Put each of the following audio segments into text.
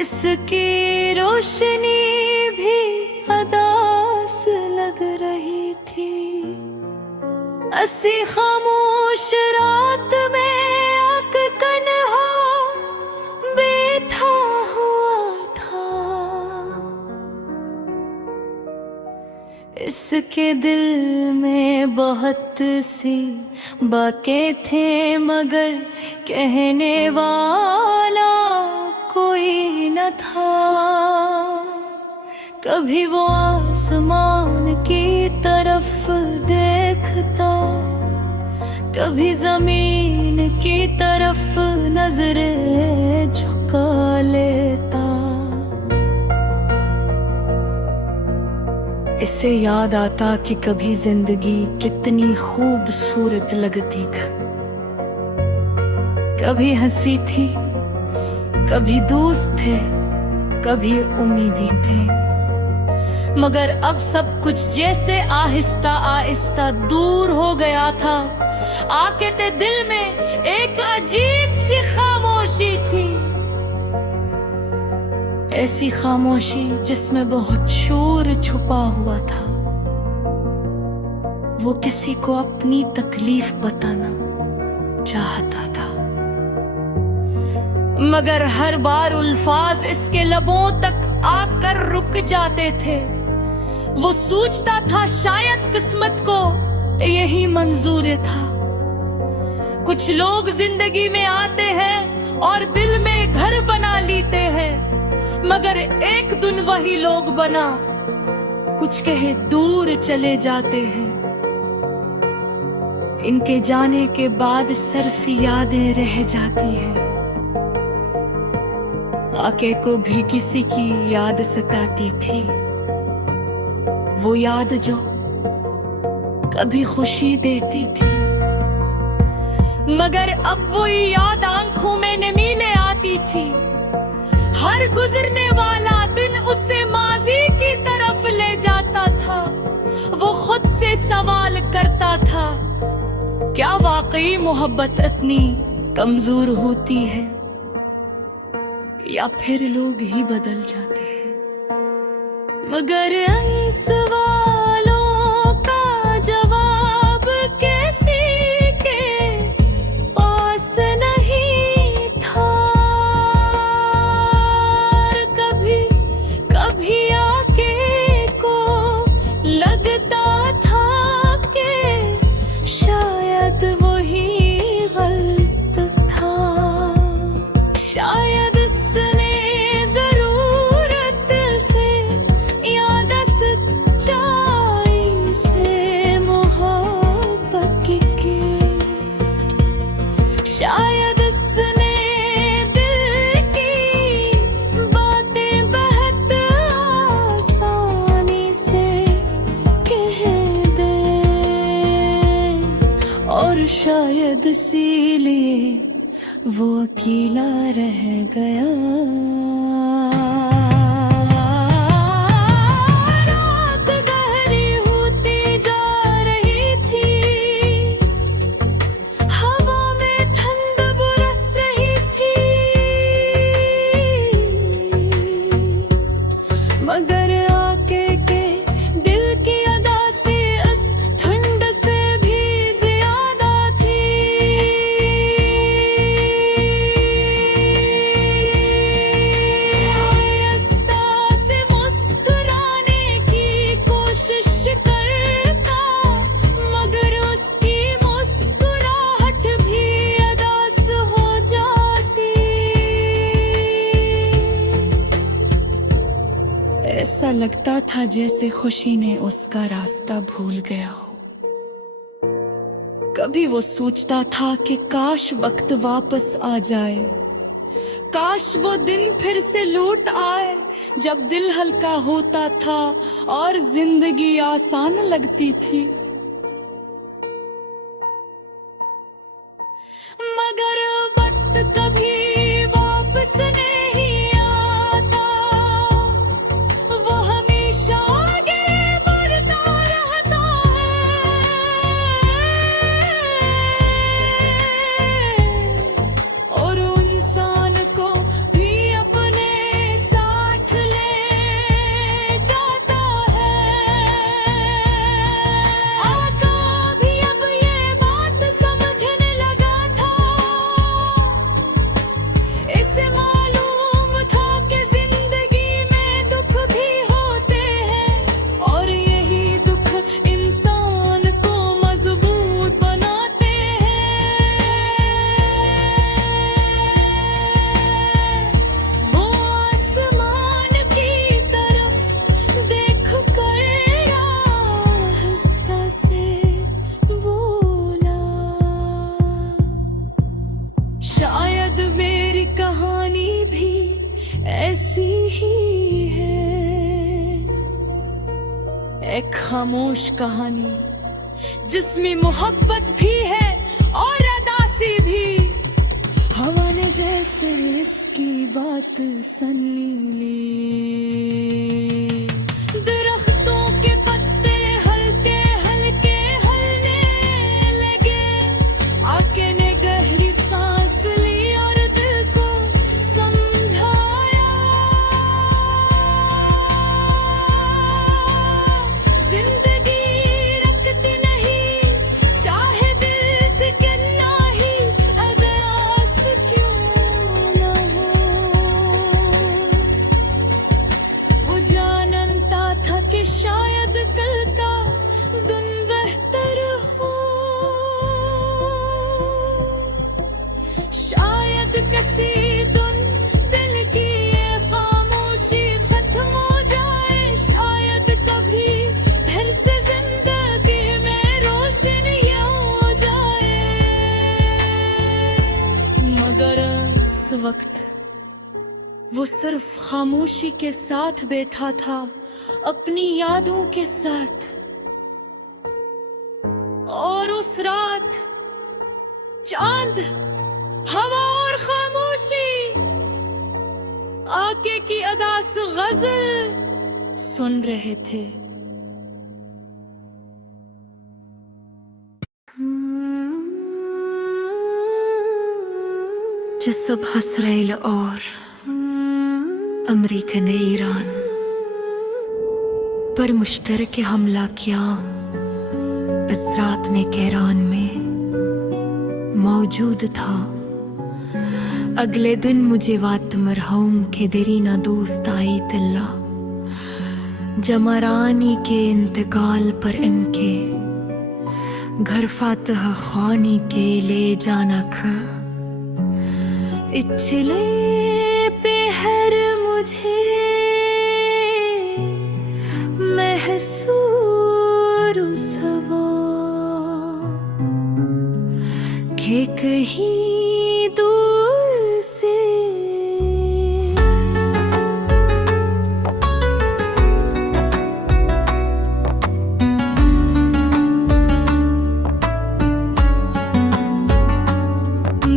इसकी रोशनी भी अदास लग रही थी। ऐसी खामोश रात में आग कन्हा बैठा हुआ था। इसके दिल में बहुत सी बातें थे, मगर कहने वाला कोई न था। कभी वो आसमान की तरफ देखता, कभी जमीन की तरफ नजरें झुका लेता। इसे याद आता कि कभी जिंदगी कितनी खूबसूरत लगती थी। कभी हंसी थी, कभी दोस्त थे, कभी उम्मीदें थे। मगर अब सब कुछ जैसे आहिस्ता आहिस्ता दूर हो गया था। आके ते दिल में एक अजीब सी खामोशी थी, ऐसी खामोशी जिसमें बहुत शोर छुपा हुआ था। वो किसी को अपनी तकलीफ बताना चाहता था, मगर हर बार अल्फाज इसके लबों तक आकर रुक जाते थे। वो सोचता था शायद किस्मत को यही मंजूर था। कुछ लोग जिंदगी में आते हैं और दिल में घर बना लेते हैं, मगर एक दिन वही लोग बना कुछ कहे दूर चले जाते हैं। इनके जाने के बाद सिर्फ यादें रह जाती हैं। आके को भी किसी की याद सताती थी, वो याद जो कभी खुशी देती थी। मगर अब वो याद आंखों में नमी ले आती थी। हर गुजरने वाला दिन उसे माजी की तरफ ले जाता था। वो खुद से सवाल करता था, क्या वाकई मोहब्बत इतनी कमजोर होती है, या फिर लोग ही बदल जाते हैं। मगर इन सवालों का जवाब किसी के पास नहीं था। कभी कभी आके को लगता था कि शायद वही गलत था। शायद इसने जरूरत से याद सच्चाई से मोहब्बत की। शायद इसने दिल की बातें बहुत आसानी से कह दे, और शायद इसीलिए वो अकेला रह गया। रात गहरी होती जा रही थी, हवा में ठंड बरस रही थी। मगर आके के दिल की अदासी इस ठंड से भी ज्यादा थी। आहिस्ता से मुस्कुराने की कोशिश करता, मगर उसकी मुस्कुराहट भी अदास हो जाती। ऐसा लगता था जैसे खुशी ने उसका रास्ता भूल गया हो। कभी वो सोचता था कि काश वक्त वापस आ जाए, काश वो दिन फिर से लौट आए, जब दिल हल्का होता था और जिंदगी आसान लगती थी। मगर वक्त कभी वापस नहीं आता, वो हमेशा आगे बढ़ता रहता है। और इंसान को भी अपने ऐसी ही है। एक खामोश कहानी जिसमें मोहब्बत भी है और अदासी भी। हवा ने जैसे इसकी बात सुन ली। दरख्तों के पत्ते हल्के हल्के हिलने लगे। आके ने गहरी सांस ली और दिल को समझाया। जिंदगी रखती नहीं चाहे दिल टिकना ही। अदास क्यों न हो। वो जानता था कि शायद कल का दिन बेहतर हो। शायद किसी दिन दिल की ये खामोशी खत्म हो जाए। शायद कभी फिर से जिंदगी में रोशनियां हो जाए। मगर उस वक्त वो सिर्फ खामोशी के साथ बैठा था, अपनी यादों के साथ। और उस रात चांद, हवा और खामोशी आके की अदास गजल सुन रहे थे। जिस सुबह इसराइल और अमेरिका ने ईरान पर मुश्तरक हमला किया, इस रात में कहरान में मौजूद था। अगले दिन मुझे वात मरहूम के देरी ना दोस्त आई तिल्ला। जमरानी के इंतकाल पर इनके घर फातह खानी के ले जाना खा। इछले पे हर मुझे महसूर सवा के कहीं दूर से।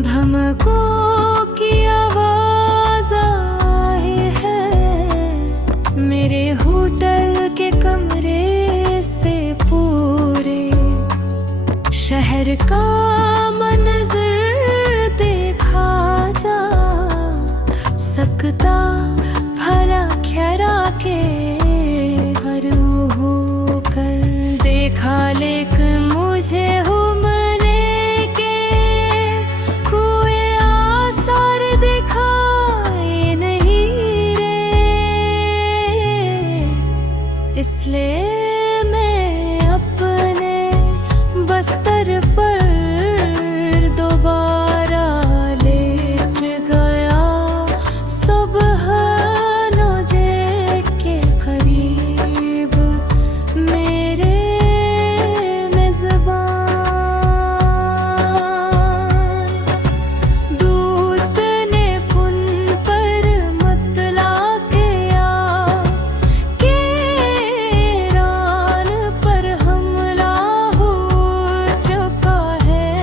धमकों की आवाज आई है मेरे होटल के कमरे से। पूरे शहर का मंजर देखा जा सकता भला खैरा के। हर होकर देखा लेकिन मुझे घूमने के कोई आसार दिखाए नहीं रे। इसलिए मैं अपने बस्तर पर दोबारा लेट गया। सुबह नौजे के करीब मेरे मेजबान दोस्त ने फोन पर मतला किया कि ईरान पर हमला हो चुका है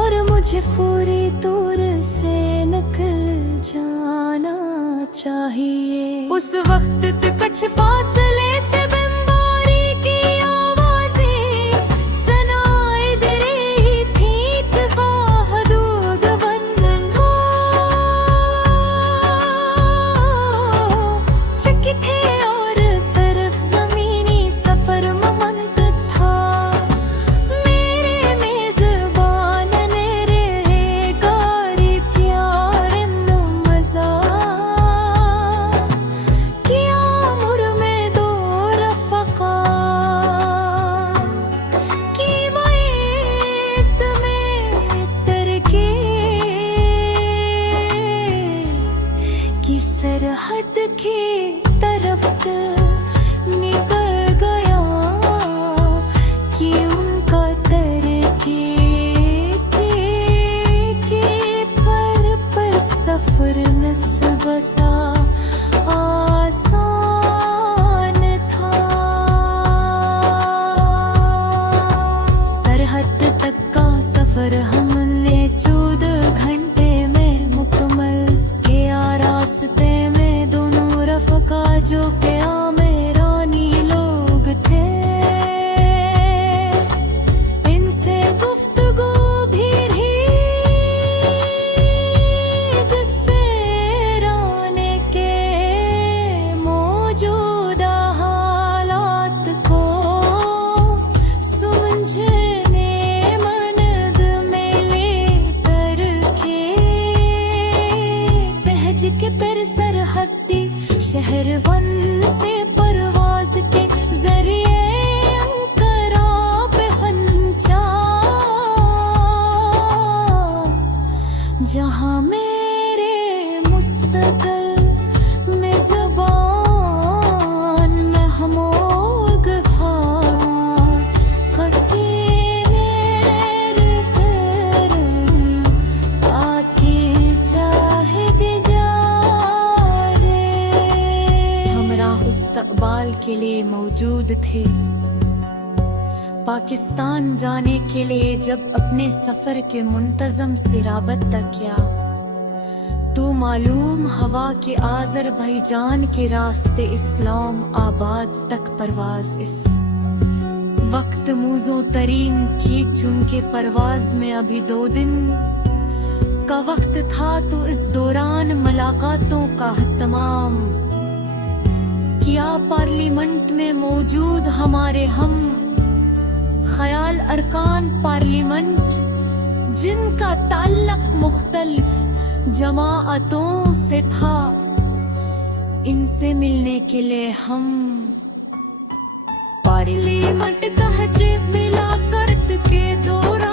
और मुझे फौरी तौर से निकल जाना चाहिए। उस वक्त कुछ फासले से बमबारी की आवाजें सुनाई दे रही थी। तबाह हदूद बनन को चकी थे और सिर्फ ज़मीनी सफर ममंत था। मेरे मेज़बान ने रे गारी प्यार न मज़ा किया। मुर में दो रफ़क़ा की मयत में तरके की सरहद की तरफ निकल गया कि उनका तरके के पर सफर नसीब जो के आमेरानी लोग थे, इनसे गुफ्तगू भी रही जिससे रोने के मौजूदा हालात को समझने मनद में लेकर के बहज के पर सरहदी शहर वन से परवाज के जरिए अंकरा पे पहुंचा, जहां मेरे मुस्तकल में ज़बान महमूद भार कतीरे पर आके चाहे गुजारे। हमरा इस्तकबाल के लिए मौजूद थे पाकिस्तान जाने के लिए, जब अपने सफर के मुंतजम से राबता किया तो मालूम हवा के आज़रबैजान के रास्ते इस्लाम आबाद तक परवाज इस वक्त मूजो तरीन थी, चूंकि परवाज में अभी 2 दिन का वक्त था। तो इस दौरान मुलाकातों का तमाम किया पार्लियामेंट में मौजूद हमारे हम ख्याल अरकान पार्लियामेंट, जिनका ताल्लुक मुख्तलिफ जमाअतों से था, इनसे मिलने के लिए हम पार्लियामेंट तहजीब मिला करत के दौरान